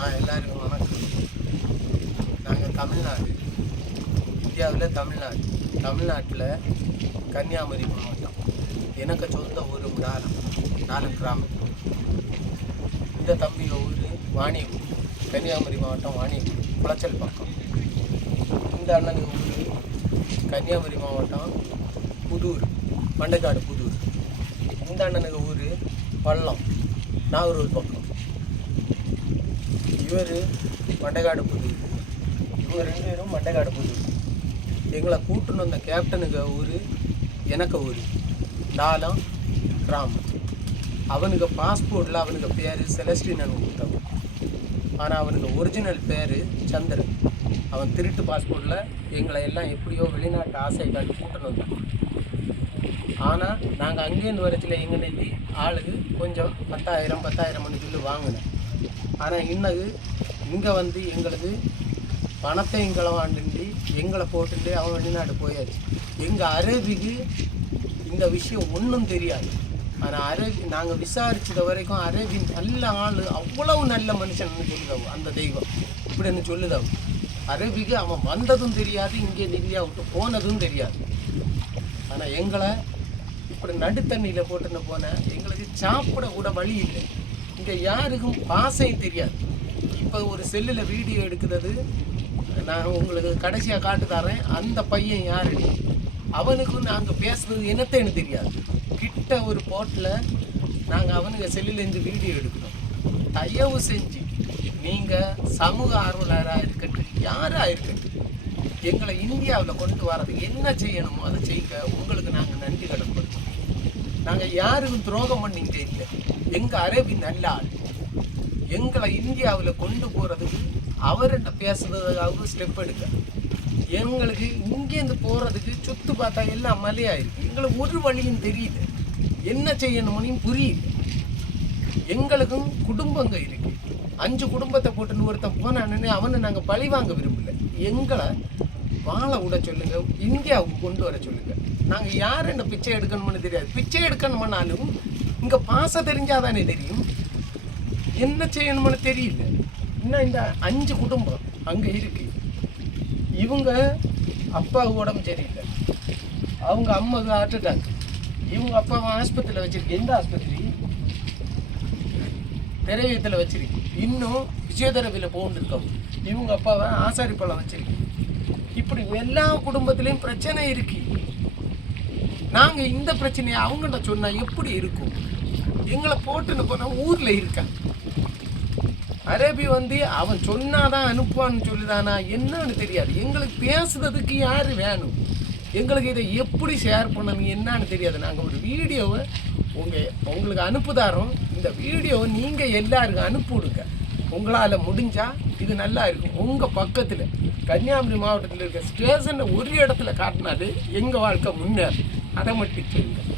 நான் எல்லாருக்கும் வணக்கம். நாங்கள் தமிழ்நாடு. இந்தியாவில் தமிழ்நாடு. தமிழ்நாட்டில் கன்னியாகுமரி மாவட்டம். எனக்கு சொந்த ஊர் தாளம் நாலு கிராமம். இந்த தம்பி ஊர் வாணியூர் கன்னியாகுமரி மாவட்டம் வாணியூர் குளச்சல் பக்கம். இந்த அண்ணனுக்கு ஊர் கன்னியாகுமரி மாவட்டம் புதூர். மண்டைக்காடு புதூர். இந்த அண்ணனுக்கு ஊர் பள்ளம். நாகூர் பக்கம். இவர் மண்டைக்காடு புது. இவங்க ரெண்டு பேரும் மண்டைக்காடு புது. எங்களை கூட்டுன்னு வந்த கேப்டனுக்கு ஊர் எனக்கு ஊர். டாலம் கிராமம் அவனுக்கு பாஸ்போர்ட்டில் அவனுக்கு பேர் செலஸ்டினன் கொடுத்தவன். ஆனால் அவனுக்கு ஒரிஜினல் பேர் சந்திரன். அவன் திருட்டு பாஸ்போர்ட்டில் எங்களை எல்லாம் எப்படியோ வெளிநாட்டு ஆசை காட்டி கூட்டணும் வந்தான். ஆனால் நாங்கள் அங்கேருந்து வரச்சில எங்கள் நெல்லி ஆளுக்கு கொஞ்சம் பத்தாயிரம் பத்தாயிரம் மணி சொல்லி வாங்கினேன் ஆனால் இன்னது இங்கே வந்து எங்களுக்கு பணத்தை எங்களை வாண்டிட்டு எங்களை போட்டுட்டு அவன் வெளிநாடு போயாச்சு. எங்கள் அரபிக்கு இந்த விஷயம் ஒன்றும் தெரியாது. ஆனால் அரபி நாங்கள் விசாரிச்சது வரைக்கும் அரபி நல்ல ஆள் அவ்வளவு நல்ல மனுஷன்னு சொல்லுதவு அந்த தெய்வம். இப்படின்னு சொல்லுதவு. அரபிக்கு அவன் வந்ததும் தெரியாது இங்கே நிதியாக விட்டு போனதும் தெரியாது. ஆனால் எங்களை இப்படி நடுத்தண்ணியில் போட்டுன்னு போனேன் எங்களுக்கு சாப்பிட கூட வழி இல்லை. இங்கே யாருக்கும் பாசையும் தெரியாது. இப்போ ஒரு செல்லில் வீடியோ எடுக்கிறது நான் உங்களுக்கு கடைசியாக காட்டு தரேன். அந்த பையன் யாரு அவனுக்கும் நாங்கள் பேசுறது என்னத்தைன்னு தெரியாது. கிட்ட ஒரு போட்டில் நாங்கள் அவனுக்கு செல்லிலேருந்து வீடியோ எடுக்கணும் தயவு செஞ்சு நீங்கள் சமூக ஆர்வலராக இருக்கட்டும் யாராக இருக்கட்டும் எங்களை இந்தியாவில் கொண்டு வரது என்ன செய்யணுமோ அதை செய்ய உங்களுக்கு நாங்கள் நன்றி கடன்படுத்தோம் நாங்கள் யாருக்கும் துரோகம் பண்ணிக்கிட்டே இல்லை. எங்கள் அரபி நல்ல ஆள். எங்களை இந்தியாவில் கொண்டு போகிறதுக்கு அவர்கிட்ட பேசுறதுக்காக ஸ்டெப் எடுக்க. எங்களுக்கு இங்கேருந்து போகிறதுக்கு சுற்று பார்த்தா எல்லாம் மலையாயிருக்கு எங்களுக்கு ஒரு வழியும் தெரியல என்ன செய்யணும்னு புரியல. எங்களுக்கும் குடும்பங்க இருக்கு. அஞ்சு குடும்பத்தை போட்டுன்னு ஒருத்தன் போனான்னு அவனை நாங்கள் பழி வாங்க விரும்பல. எங்களை வாழ விட சொல்லுங்கள் இந்தியாவுக்கு கொண்டு வர சொல்லுங்கள் நாங்கள் யார் என்ன பிச்சை எடுக்கணும்னு தெரியாது. பிச்சை எடுக்கணும்னாலும் இங்கே பாச தெரிஞ்சாதானே தெரியும். என்ன செய்யணும்னு தெரியல. இன்னும் இந்த அஞ்சு குடும்பம் அங்கே இருக்கு. இவங்க அப்பாவுக்கு உடம்பு சரியில்லை. அவங்க அம்மாவுக்கு ஹார்ட் அட்டாக் இவங்க அப்பாவை ஆஸ்பத்திரியில் வச்சிருக்கு. எந்த ஆஸ்பத்திரி திரையத்தில் வச்சிருக்கு. இன்னும் பிசியோதெரபியில் போகணுருக்கோம் இவங்க அப்பாவை ஆசாரி வச்சிருக்கு. இப்படி எல்லா குடும்பத்திலையும் பிரச்சனை இருக்கு. நாங்கள் இந்த பிரச்சனையை அவங்கள்ட்ட சொன்னால் எப்படி இருக்கும்? எங்களை போட்டுன்னு போனால் ஊரில் இருக்கான் அரபி வந்து அவன் சொன்னாதான் அனுப்புவான்னு சொல்லுதானா? என்னன்னு தெரியாது. எங்களுக்கு பேசுறதுக்கு யார் வேணும்? எங்களுக்கு இதை எப்படி ஷேர் பண்ணணும் என்னன்னு தெரியாது. நாங்கள் ஒரு வீடியோவை உங்கள் உங்களுக்கு அனுப்புதாரோம் இந்த வீடியோவை நீங்கள் எல்லாருக்கும் அனுப்பிவிடுங்க உங்களால் முடிஞ்சால் இது நல்லா இருக்கும். உங்கள் பக்கத்தில் கன்னியாகுமரி மாவட்டத்தில் இருக்க ஸ்டேஷனில் ஒரு இடத்துல காட்டினாலே எங்கள் வாழ்க்கை முன்னேறும். அதை மட்டும் சொல்லுங்கள்